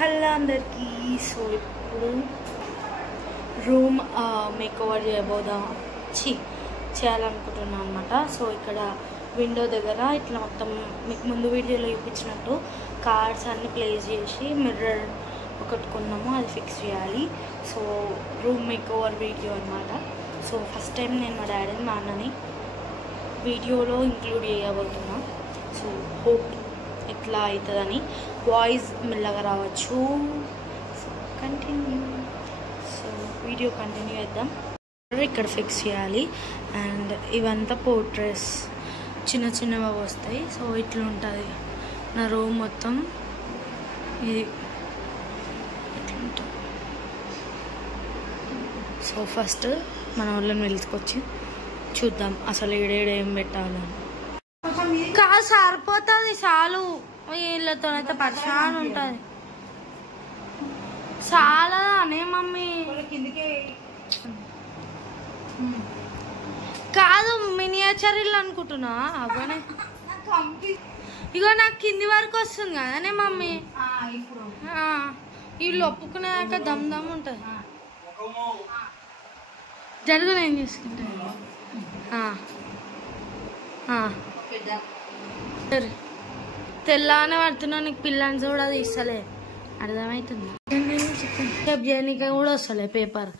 Hello అందరికీ. So ఇప్పుడు room make over చేయాలనుకుంటున్నాను అనమాట. సో ఇక్కడ విండో దగ్గర ఇట్లా మొత్తం మీకు ముందు వీడియోలో చూపించినట్టు కార్డ్స్ అన్నీ ప్లేస్ చేసి మిర్రర్ ఒకటి కొన్నాము, అది ఫిక్స్ చేయాలి. So room make over video అనమాట. సో ఫస్ట్ టైం నేను మా డాడీని మా అన్నని వీడియోలో ఇంక్లూడ్ చేయబోతున్నా. సో హోప్ ఎట్లా అవుతుందని, వాయిస్ మెల్లగా రావచ్చు. So continue. So video continue చేద్దాం. ఇక్కడ ఫిక్స్ చేయాలి అండ్ ఇవంతా పోర్ట్రేట్స్ చిన్న చిన్నగా వస్తాయి. సో ఇట్లా ఉంటుంది నా రూమ్ మొత్తం. ఇది ఇట్లా ఉంటుంది. సో ఫస్ట్ మన వాళ్ళని వెళ్తుకొచ్చి చూద్దాం అసలు ఏం పెట్టాలని. కాదు సరిపోతుంది చాలు, వీళ్ళతో అయితే పరిశాన్ ఉంటుంది. చాలా అనే మమ్మీ కాదు మినియేచర్ ఇల్లు అనుకుంటున్నా. అవనే ఇగో నాకు కింది వరకు వస్తుంది కదనే మమ్మీ. వీళ్ళు ఒప్పుకున్నాక దమ్ దమ్ ఉంటుంది. జరుగు నేను చూసుకుంటా. సరే తెల్లానే పడుతున్నా, నీకు పిల్లని కూడా తీస్తలే, అర్థమవుతుంది. రేపు చేయనీక కూడా వస్తలే పేపర్.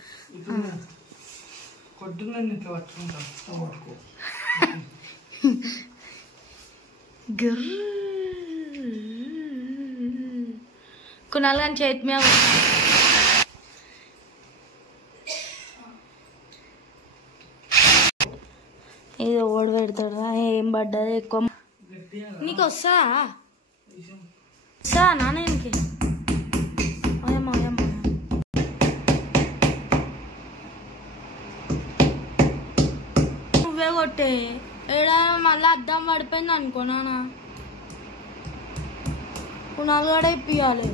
కొనాలి కానీ చేతి మీద ఏదో ఓడి పెడతాడా, ఏం పడ్డది ఎక్కువ. నీకు వస్తా నాన్నకి నువ్వే కొట్టే ఏడా మళ్ళీ అద్దం పడిపోయింది అనుకోనా. పునాలు కూడా ఇప్పియాలి,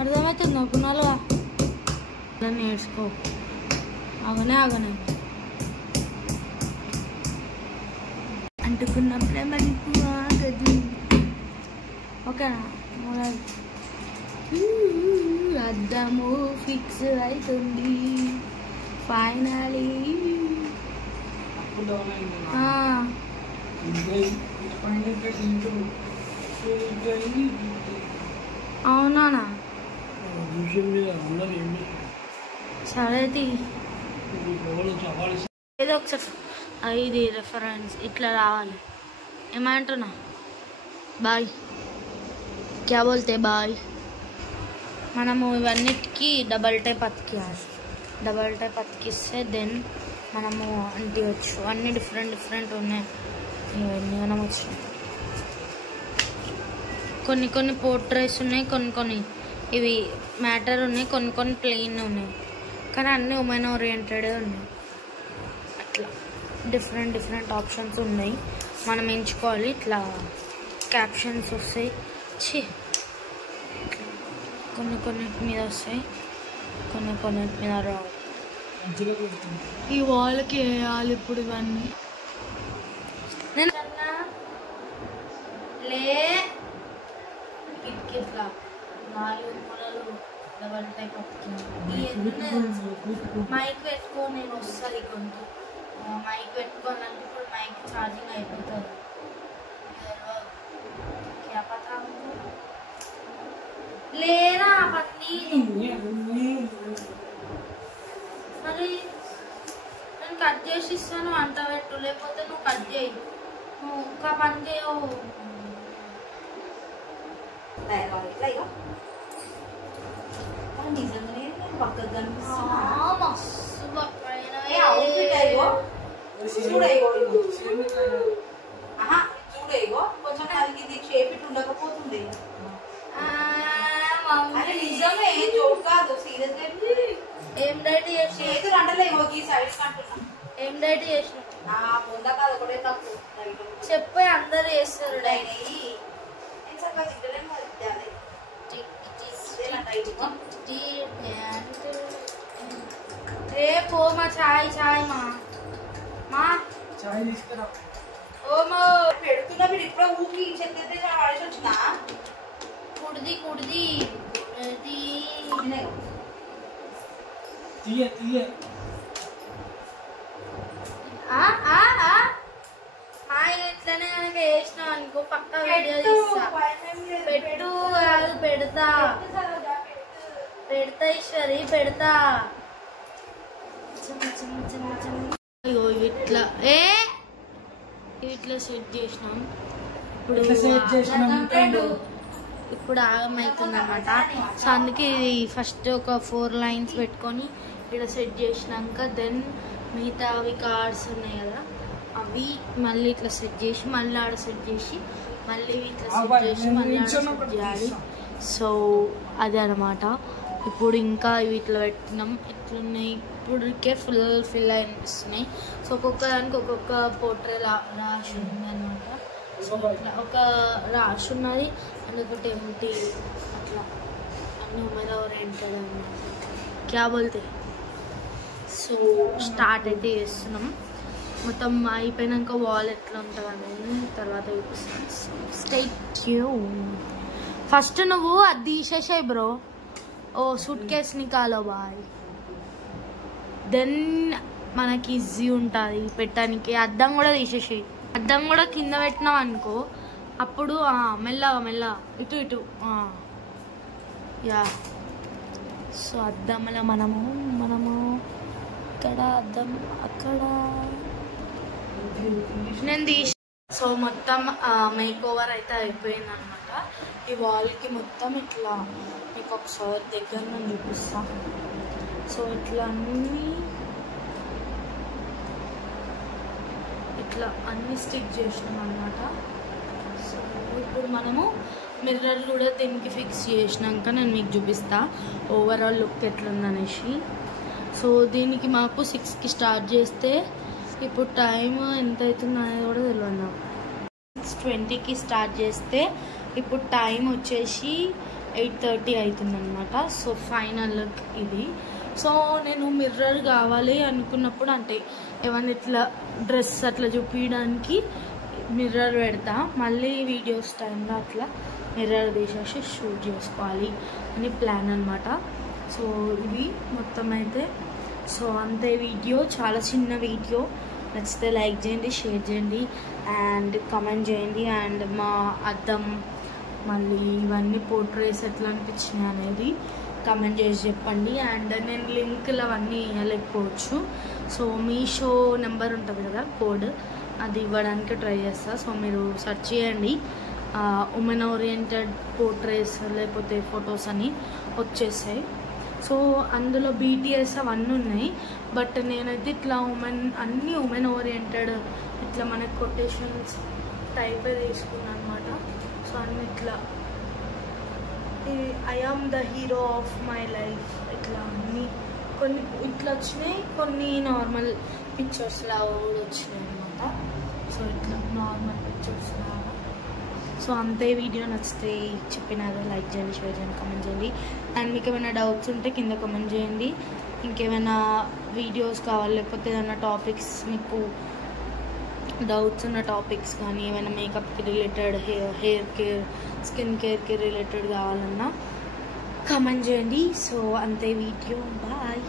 అర్థమవుతుందా? పునాలుగా నేర్చుకో. అవనే అంటుకున్నప్పుడే మనకు ఆగదు. ఓకేనా? అద్దము ఫిక్స్ అవుతుంది ఫైనలీ. అవునా? సరే ఏదో ఒకసారి ఇది రెఫరెన్స్ ఇట్లా రావాలి. ఏమంటున్నా? బాయ్ క్యా బోల్తే బాయ్. మనము ఇవన్నిటికీ డబల్ టైప్ అతికియాలి. డబల్ టైప్ అతికిస్తే దెన్ మనము అంటివచ్చు. అన్నీ డిఫరెంట్ ఉన్నాయి. ఇవన్నీ మనం వచ్చినాయి. కొన్ని పోర్ట్రేట్స్ ఉన్నాయి, కొన్ని ఇవి మ్యాటర్ ఉన్నాయి, కొన్ని ప్లెయిన్ ఉన్నాయి. కానీ అన్నీ ఉమెన్ ఓరియంటెడ్ ఉన్నాయి. అట్లా డిఫరెంట్ ఆప్షన్స్ ఉన్నాయి. మనం ఎంచుకోవాలి. ఇట్లా క్యాప్షన్స్ వస్తాయి. కొన్నిటి మీద వస్తాయి, కొన్నిటి మీద రావు. ఈ వాళ్ళకి వేయాలి ఇప్పుడు ఇవన్నీ. నేను ఇట్లా 4 మూలలు డబల్ టైప్ మైక్ పెట్టుకో. నేను వస్తుంది కొంచెం మైక్ పెట్టుకోవాలంటే ఇప్పుడు మైక్ ఛార్జింగ్ అయిపోతుంది. లేరా పత్తి మరి నేను కట్ చేసి ఇస్తాను, వంట పెట్టు. లేకపోతే నువ్వు కట్ చేయి, నువ్వు ఇంకా పని చేయవు. మస్తు ఉండకపోతుంది. నిజమే, జోక్ కాదు, సీరియస్. ఏం డైట్ చేతులు అంటలేమో ఈ సైడ్ కంటున్నా. ఏం డైట్ చేసిన పొంద కాదు ఒకటే తప్పు చెప్పే అందరు చేస్తారు. డైట్ రేపు మా చాయ్ మా చాయ్ తీసుకురా. ఓమో పెడుతున్నా మీరు ఇప్పుడు ఊకి చెత్త వచ్చినా కుడిది ఇట్లనే కనుక వేసినావు అనుకో పక్క వీడియో తీస్తా. పెట్టు కాదు పెడతా ఈశ్వరి పెడతా. అయ్యో ఇట్లా ఇట్లా సెట్ చేసినాం. ఇప్పుడు ఆగమవుతుంది అనమాట. సో అందుకే ఇది ఫస్ట్ ఒక 4 లైన్స్ పెట్టుకొని ఇక్కడ సెట్ చేసినాక దెన్ మిగతా అవి కార్డ్స్ ఉన్నాయి కదా అవి మళ్ళీ ఇట్లా సెట్ చేసి మళ్ళీ ఆడ సెట్ చేసి మళ్ళీ ఇట్లా సెట్ చేసి మళ్ళీ ఆడ సెట్ చేయాలి. సో అదే అనమాట. ఇప్పుడు ఇంకా ఇవి ఇట్లా పెట్టినాం. ఇట్లున్నాయి ఇప్పుడుకే ఫిల్ అనిపిస్తున్నాయి. సో ఒక్కొక్క దానికి ఒక్కొక్క పోర్ట్రే రాసి ఉంది అనమాట. సో ఇట్లా ఒక రాసి ఉన్నది అందుకొకటి ఏమిటి అట్లా అన్ని ఉమెన్ ఓరియంటెడ్ అనమాట. క్యా బోల్తే. సో స్టార్ట్ అయితే చేస్తున్నాం. మొత్తం అయిపోయినాక వాల్ ఎట్లా ఉంటుందని తర్వాత చూపిస్తాను. Stay tune. ఫస్ట్ నువ్వు అది తీసేసాయి బ్రో. ఓ suit case Niccolo bye. Then మనకి ఈజీ ఉంటుంది పెట్టడానికి. అద్దం కూడా తీసేసాయి. అద్దం కూడా కింద పెట్టినాం అనుకో అప్పుడు మెల్లగా ఇటు యా. సో అద్దంలో మనము ఇక్కడ అద్దం అక్కడ నేను తీసి. సో మొత్తం మేక్ ఓవర్ అయితే అయిపోయింది అనమాట. ఈ వాల్కి మొత్తం ఇట్లా మీకు ఒకసారి దగ్గర నేను చూపిస్తాను. సో ఇట్లా అన్ని స్టిక్ చేసినాం అనమాట. సో ఇప్పుడు మనము మిర్రర్ కూడా దీనికి ఫిక్స్ చేసినాక నేను మీకు చూపిస్తా ఓవరాల్ లుక్ ఎట్లుందనేసి. సో దీనికి మాకు 6కి స్టార్ట్ చేస్తే ఇప్పుడు టైం ఎంత అవుతుంది అనేది కూడా తెలియదు నాకు. 6:20కి స్టార్ట్ చేస్తే ఇప్పుడు టైం వచ్చేసి 8:30 అవుతుందన్నమాట. సో ఫైనల్ లుక్ ఇది. సో నేను మిర్రర్ కావాలి అనుకున్నప్పుడు అంటే ఏమన్నా ఇట్లా డ్రెస్ అట్లా చూపించడానికి మిర్రర్ పెడతా. మళ్ళీ వీడియోస్ టైంలో అట్లా మిర్రర్ తీసేసి షూట్ చేసుకోవాలి అని ప్లాన్ అనమాట. సో ఇది మొత్తం అయితే. సో అంతే వీడియో. చాలా చిన్న వీడియో. నచ్చితే లైక్ చేయండి, షేర్ చేయండి అండ్ కమెంట్ చేయండి. అండ్ మా అద్దం మళ్ళీ ఇవన్నీ పోర్ట్రేస్ ఎట్లా అనిపించినాయి అనేది కమెంట్ చేసి చెప్పండి. అండ్ నేను లింకులు అవన్నీ ఇవ్వలేకపోవచ్చు. సో మీషో నెంబర్ ఉంటుంది కదా కోడ్ అది ఇవ్వడానికి ట్రై చేస్తా. సో మీరు సెర్చ్ చేయండి ఉమెన్ ఓరియంటెడ్ పోర్ట్రేస్ లేకపోతే ఫొటోస్ అని వచ్చేసాయి. సో అందులో BTS అవన్నీ ఉన్నాయి. బట్ నేనైతే ఇట్లా అన్ని ఉమెన్ ఓరియంటెడ్ ఇట్లా మనకి కొటేషన్స్ టైపే తీసుకున్నాను అనమాట. సో అన్ని ఇట్లా I am the hero of my life ఇట్లా అన్నీ కొన్ని ఇట్లా వచ్చినాయి. కొన్ని నార్మల్ పిక్చర్స్ లాగా కూడా వచ్చినాయి అనమాట. సో ఇట్లా నార్మల్ పిక్చర్స్ లాగా. సో అంతే. వీడియో నచ్చితే చెప్పినారు లైక్ చేయండి, షేర్ చేయండి, కమెంట్ చేయండి. అండ్ మీకు ఏమైనా డౌట్స్ ఉంటే కింద కమెంట్ చేయండి. ఇంకేమైనా వీడియోస్ కావాలి లేకపోతే ఏదైనా టాపిక్స్ మీకు డౌట్స్ ఉన్న టాపిక్స్ కానీ ఏమైనా మేకప్కి రిలేటెడ్ హెయిర్ కేర్ స్కిన్ కేర్కి రిలేటెడ్ కావాలన్నా కమెంట్ చేయండి. సో అంతే వీడియో. బాయ్.